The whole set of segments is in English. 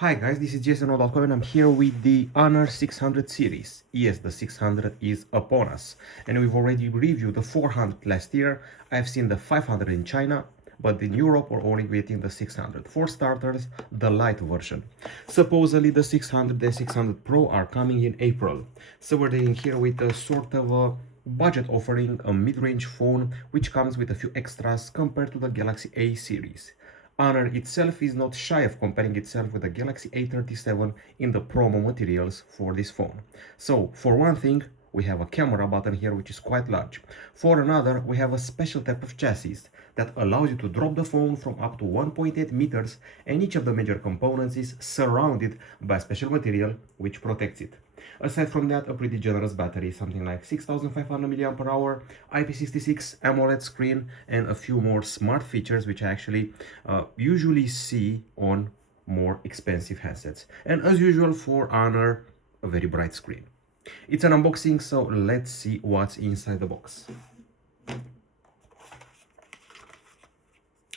Hi guys, this is JSNO.com and I'm here with the Honor 600 series. Yes, the 600 is upon us and we've already reviewed the 400 last year. I've seen the 500 in China, but in Europe we're only getting the 600. For starters, the Lite version. Supposedly the 600 and 600 Pro are coming in April. So we're dealing here with a sort of a budget offering, a mid-range phone which comes with a few extras compared to the Galaxy A series. Honor itself is not shy of comparing itself with the Galaxy A37 in the promo materials for this phone. So, for one thing, we have a camera button here which is quite large. For another, we have a special type of chassis that allows you to drop the phone from up to 1.8 meters, and each of the major components is surrounded by special material which protects it. Aside from that, a pretty generous battery, something like 6500 mAh, IP66 AMOLED screen, and a few more smart features which I actually usually see on more expensive handsets. And as usual for Honor, a very bright screen. It's an unboxing, so let's see what's inside the box.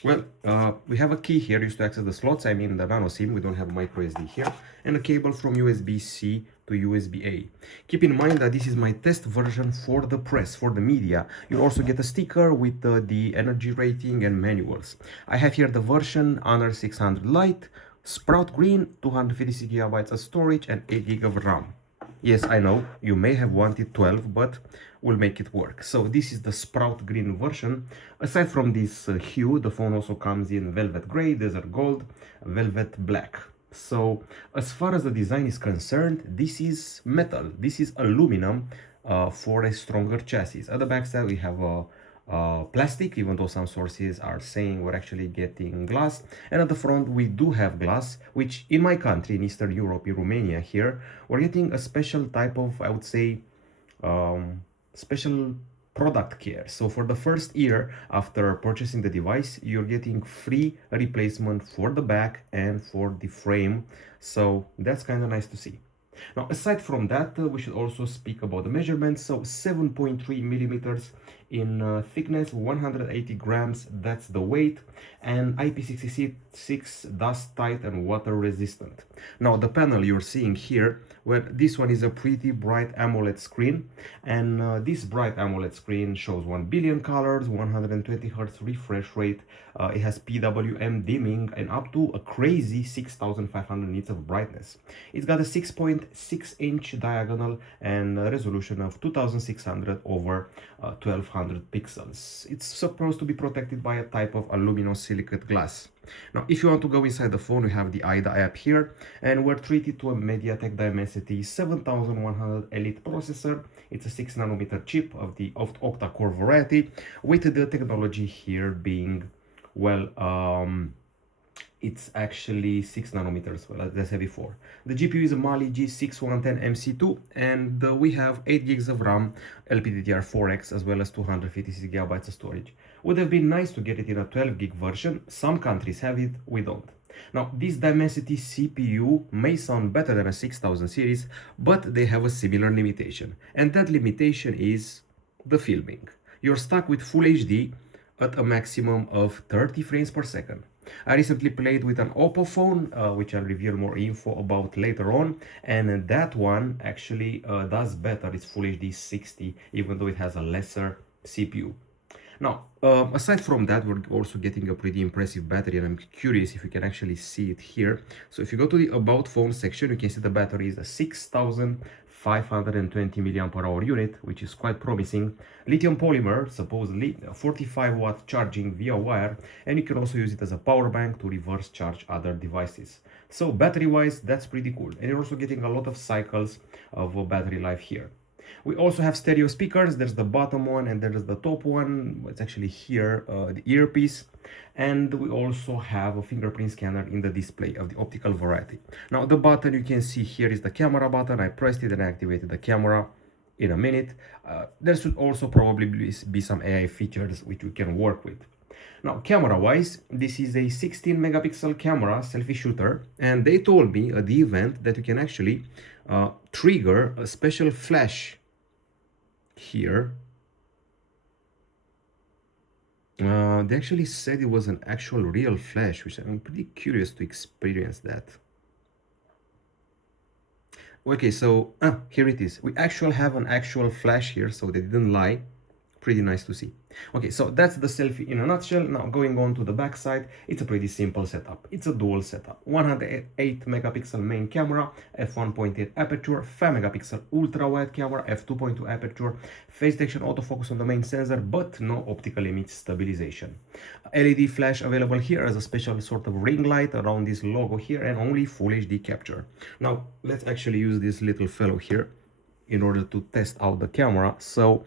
Well, we have a key here used to access the slots. I mean the nano SIM. We don't have micro SD here, and a cable from USB-C to USB-A. Keep in mind that this is my test version for the press, for the media. You'll also get a sticker with the energy rating and manuals. I have here the version Honor 600 Lite, Sprout Green, 256 GB of storage and 8 GB of RAM. Yes, I know, you may have wanted 12, but we'll make it work. So this is the Sprout Green version. Aside from this hue, the phone also comes in Velvet Grey, Desert Gold, Velvet Black. So as far as the design is concerned, this is metal, this is aluminum for a stronger chassis. At the backside we have a plastic, even though some sources are saying we're actually getting glass. And at the front we do have glass, which in my country, in Eastern Europe, in Romania here, we're getting a special type of, I would say, special product care. So for the first year after purchasing the device, you're getting free replacement for the back and for the frame. So that's kind of nice to see. Now, aside from that, we should also speak about the measurements. So 7.3 millimeters in thickness, 180 grams, that's the weight, and IP66 dust tight and water resistant. Now, the panel you're seeing here, well, this one is a pretty bright AMOLED screen, and this bright AMOLED screen shows 1 billion colors, 120 Hz refresh rate. It has PWM dimming and up to a crazy 6500 nits of brightness. It's got a 6.6-inch diagonal and a resolution of 2600 over 1200 pixels. It's supposed to be protected by a type of aluminosilicate glass. Now, if you want to go inside the phone, we have the AIDA app here, and we're treated to a MediaTek Dimensity 7100 Elite processor. It's a 6 nanometer chip of the octa-core variety, with the technology here being, well, it's actually 6 nanometers, well, as I said before. The GPU is a Mali G6110 MC2, and we have 8 gigs of RAM, LPDDR4X, as well as 256 gigabytes of storage. Would have been nice to get it in a 12 gig version. Some countries have it, we don't. Now, this Dimensity CPU may sound better than a 6000 series, but they have a similar limitation, and that limitation is the filming. You're stuck with Full HD at a maximum of 30 frames per second. I recently played with an Oppo phone, which I'll reveal more info about later on, and that one actually does better. It's Full HD 60, even though it has a lesser CPU. Now, aside from that, we're also getting a pretty impressive battery, and I'm curious if you can actually see it here. So if you go to the About Phone section, you can see the battery is a 6520 mAh unit, which is quite promising. Lithium polymer, supposedly, 45 watt charging via wire, and you can also use it as a power bank to reverse charge other devices. So battery wise, that's pretty cool. And you're also getting a lot of cycles of battery life here. We also have stereo speakers. There's the bottom one and there's the top one. It's actually here, the earpiece. And we also have a fingerprint scanner in the display of the optical variety. Now, the button you can see here is the camera button. I pressed it and activated the camera in a minute. There should also probably be some AI features which we can work with. Now, camera-wise, this is a 16 megapixel camera selfie shooter, and they told me at the event that you can actually trigger a special flash here. They actually said it was an actual real flash, which I'm pretty curious to experience that. Okay, so here it is. We actually have an actual flash here, so they didn't lie. Pretty nice to see. Okay, so that's the selfie in a nutshell. Now going on to the back side, it's a pretty simple setup. It's a dual setup. 108 megapixel main camera, f1.8 aperture, 5 megapixel ultra wide camera, f2.2 aperture, face detection autofocus on the main sensor, but no optical image stabilization. LED flash available here as a special sort of ring light around this logo here, and only full HD capture. Now let's actually use this little fellow here in order to test out the camera. So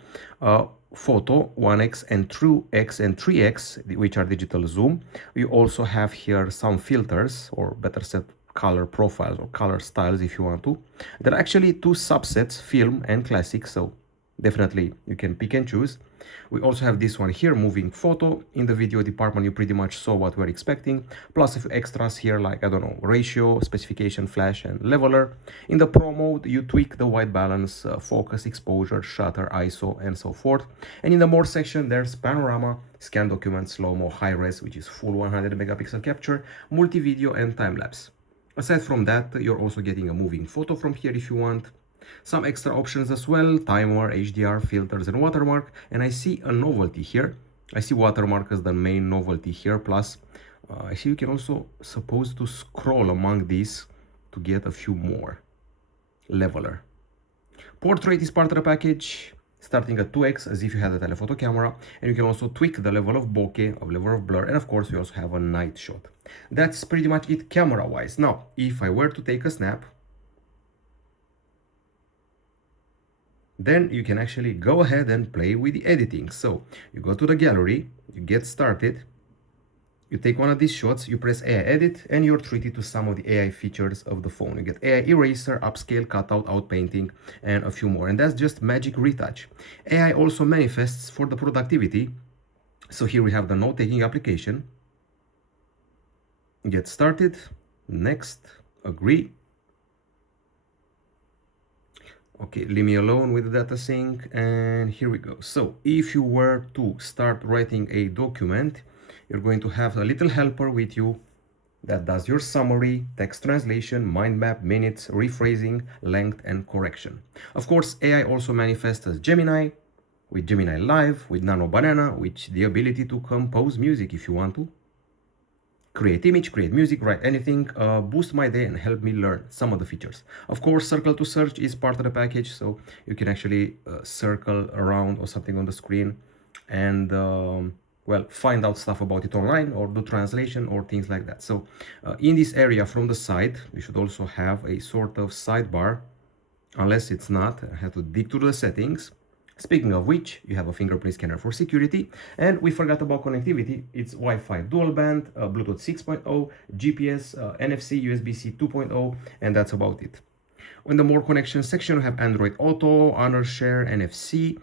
photo 1x and 2x and 3x, which are digital zoom. You also have here some filters, or better said color profiles or color styles if you want to. There are actually two subsets, film and classic, so definitely you can pick and choose. We also have this one here, moving photo. In the video department you pretty much saw what we're expecting, plus a few extras here like, I don't know, ratio, specification, flash and leveler. In the pro mode you tweak the white balance, focus, exposure, shutter, ISO and so forth. And in the more section there's panorama, scan document, slow-mo, high-res, which is full 100 megapixel capture, multi-video and time-lapse. Aside from that, you're also getting a moving photo from here if you want. Some extra options as well, timer, HDR, filters and watermark. And I see a novelty here. I see watermark as the main novelty here. Plus, I see you can also supposed to scroll among these to get a few more. Leveler. Portrait is part of the package, starting at 2x as if you had a telephoto camera, and you can also tweak the level of bokeh, of level of blur, and of course we also have a night shot. That's pretty much it camera wise. Now if I were to take a snap, then you can actually go ahead and play with the editing. So you go to the gallery, you get started, you take one of these shots, you press AI edit, and you're treated to some of the AI features of the phone. You get AI eraser, upscale, cutout, outpainting, and a few more. And that's just magic retouch. AI also manifests for the productivity. So here we have the note-taking application. Get started, next, agree. Okay, leave me alone with the data sync, and here we go. So if you were to start writing a document, you're going to have a little helper with you that does your summary, text translation, mind map, minutes, rephrasing, length, and correction. Of course, AI also manifests as Gemini, with Gemini Live, with Nano Banana, with the ability to compose music if you want to. Create image, create music, write anything, boost my day and help me learn some of the features. Of course, circle to search is part of the package, so you can actually circle around or something on the screen and well, find out stuff about it online or do translation or things like that. So in this area from the side, you should also have a sort of sidebar, unless it's not, I have to dig through the settings. Speaking of which, you have a fingerprint scanner for security, and we forgot about connectivity. It's Wi-Fi dual band, Bluetooth 6.0, GPS, NFC, USB-C 2.0, and that's about it. In the more connection section, we have Android Auto, Honor Share, NFC,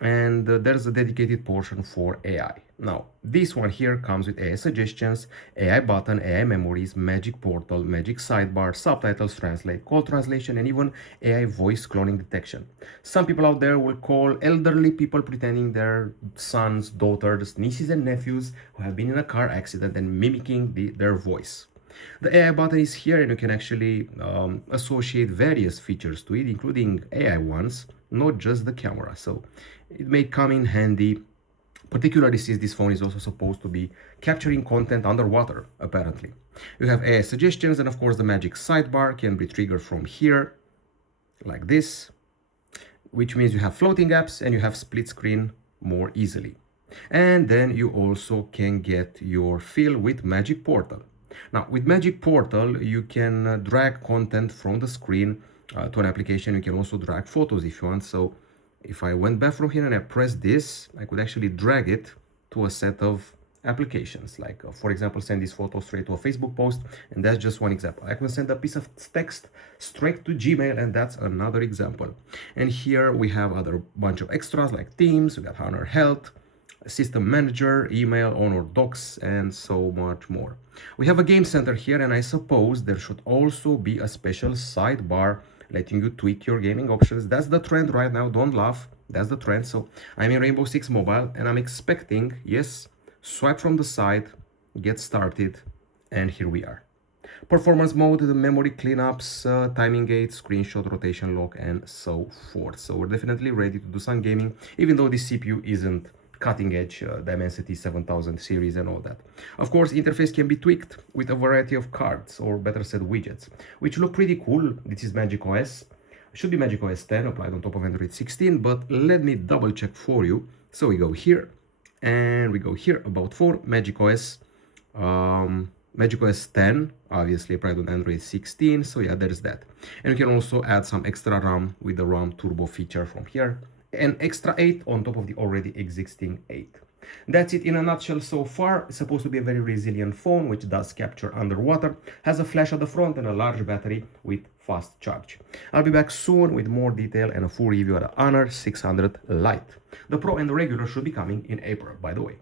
and there's a dedicated portion for AI. Now, this one here comes with AI suggestions, AI button, AI memories, magic portal, magic sidebar, subtitles, translate, call translation, and even AI voice cloning detection. Some people out there will call elderly people pretending they're sons, daughters, nieces, and nephews who have been in a car accident and mimicking their voice. The AI button is here, and you can actually associate various features to it, including AI ones, not just the camera. So it may come in handy, particularly since this phone is also supposed to be capturing content underwater, apparently. You have AI suggestions, and of course the magic sidebar can be triggered from here, like this, which means you have floating apps and you have split screen more easily. And then you also can get your fill with Magic Portal. Now, with Magic Portal, you can drag content from the screen to an application. You can also drag photos if you want. So if I went back from here and I press this, I could actually drag it to a set of applications, like for example, send this photo straight to a Facebook post, and that's just one example. I can send a piece of text straight to Gmail, and that's another example. And here we have other bunch of extras like Teams, we got Honor Health, System Manager, email, Honor Docs, and so much more. We have a game center here, and I suppose there should also be a special sidebar letting you tweak your gaming options. That's the trend right now, don't laugh, that's the trend. So I'm in Rainbow Six Mobile, and I'm expecting, yes, swipe from the side, get started, and here we are. Performance mode, the memory cleanups, timing gates, screenshot, rotation lock, and so forth. So we're definitely ready to do some gaming, even though this CPU isn't cutting edge, Dimensity 7000 series and all that. Of course, interface can be tweaked with a variety of cards, or better said widgets, which look pretty cool. This is Magic OS. Should be Magic OS 10 applied on top of Android 16, but let me double check for you. So we go here, and we go here, about for Magic OS. Magic OS 10, obviously applied on Android 16, so yeah, there's that. And you can also add some extra RAM with the RAM Turbo feature from here, an extra 8 on top of the already existing 8. That's it in a nutshell so far. It's supposed to be a very resilient phone, which does capture underwater, has a flash at the front and a large battery with fast charge. I'll be back soon with more detail and a full review of the Honor 600 Lite. The Pro and the regular should be coming in April, by the way.